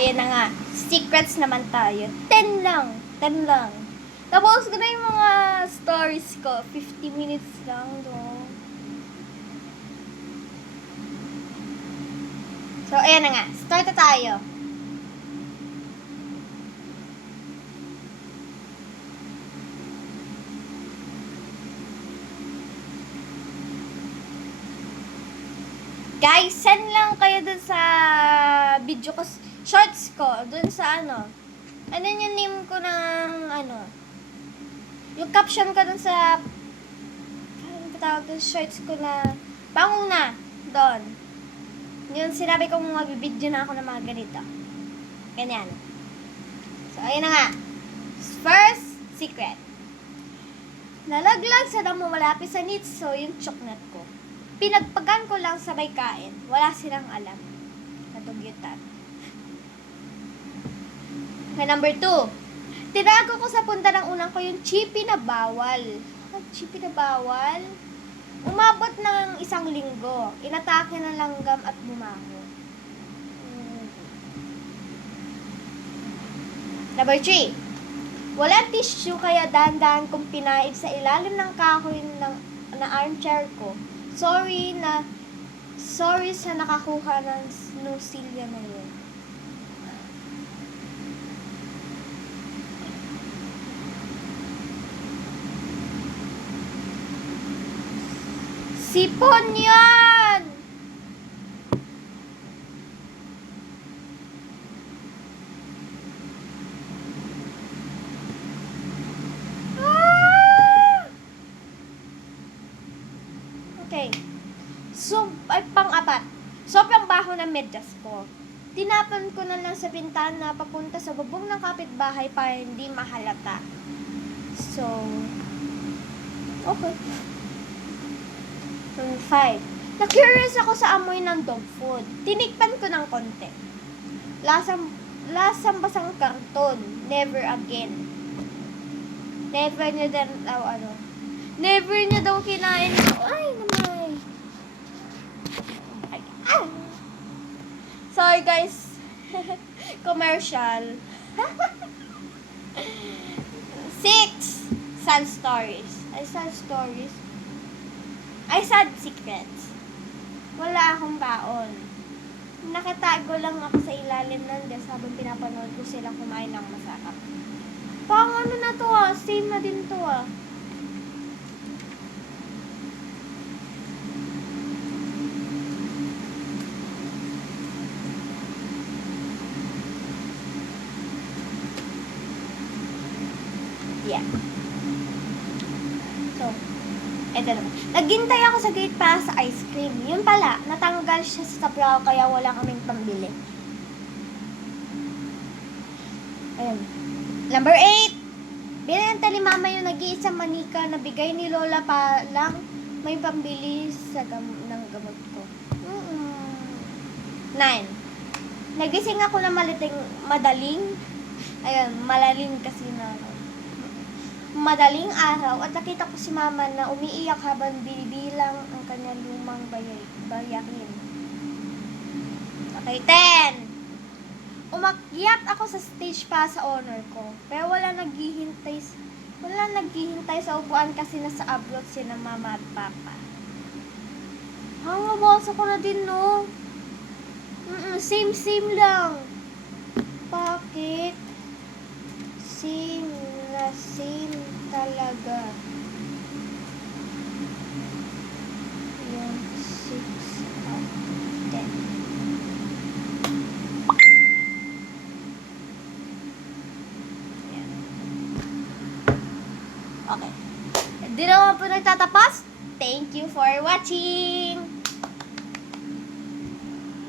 ayan na nga. Secrets naman tayo. 10 lang. 10 lang. Tapos ko na yung mga stories ko. 50 minutes lang do. So, ayan na nga. Start na tayo. Guys, send lang kayo dun sa video ko, shorts ko, dun sa ano yung name ko ng yung caption ko dun sa, ano ba tawag dun, shorts ko na, panguna, doon. Yung sinabi kong magbibideo na ako ng mga ganito. Ganyan. So, ayun na nga. First secret. Nalaglag sa damo malapit sa nitso yung choknat ko. Pinagpagan ko lang sabay kain. Wala silang alam. Natugyutan. Okay, number 2. Tinago ko sa punta ng unang ko yung chippy na bawal. Chippy na bawal? Umabot ng 1 linggo. Inatake ng langgam at bumango. Number 3. Walang tissue kaya dahan-dahan kong pinaid sa ilalim ng kahoy na armchair ko. Sorry sa nakakuha ng snusilya na yun. Sipon yan! Okay. So, ay pang-apat. Sobrang baho ng medyas ko. Tinapan ko na lang sa bintana papunta sa bubong ng kapitbahay para hindi mahalata. So, okay. 5. Na-curious ako sa amoy ng dog food. Tinikpan ko ng konti. Lasang basang karton. Never again. Never niya daw kinain. Ay, naman. Sorry guys. Commercial. 6. Sad stories. Sad secrets. Wala akong baon. Nakatago lang ako sa ilalim ng desk habang pinapanood ko silang kumain ng masarap. Pang ano na to same na din to Yeah. So, eto naman. Naghintay ako sa gate para sa ice cream. Yun pala, natanggal siya sa tablao kaya wala kaming pambili. Ayan. Number 8. Binenta ni Mama yung nag-iisang manika na bigay ni Lola pa lang may pambili sa ng gamot ko. 9. Nagising ako na malaling araw at nakita ko si Mama na umiiyak habang binibilang ang kanyang lumang bayakin. Okay, 10. Umakyat ako sa stage pa sa honor ko. Pero wala naghihintay sa upuan kasi nasa abroad sina Mama at Papa. Nabasa ko na din, no? Same lang. Bakit? Same talaga. Yan, 6 out of 10. Yan. Okay. Hindi naman po nagtatapos. Thank you for watching!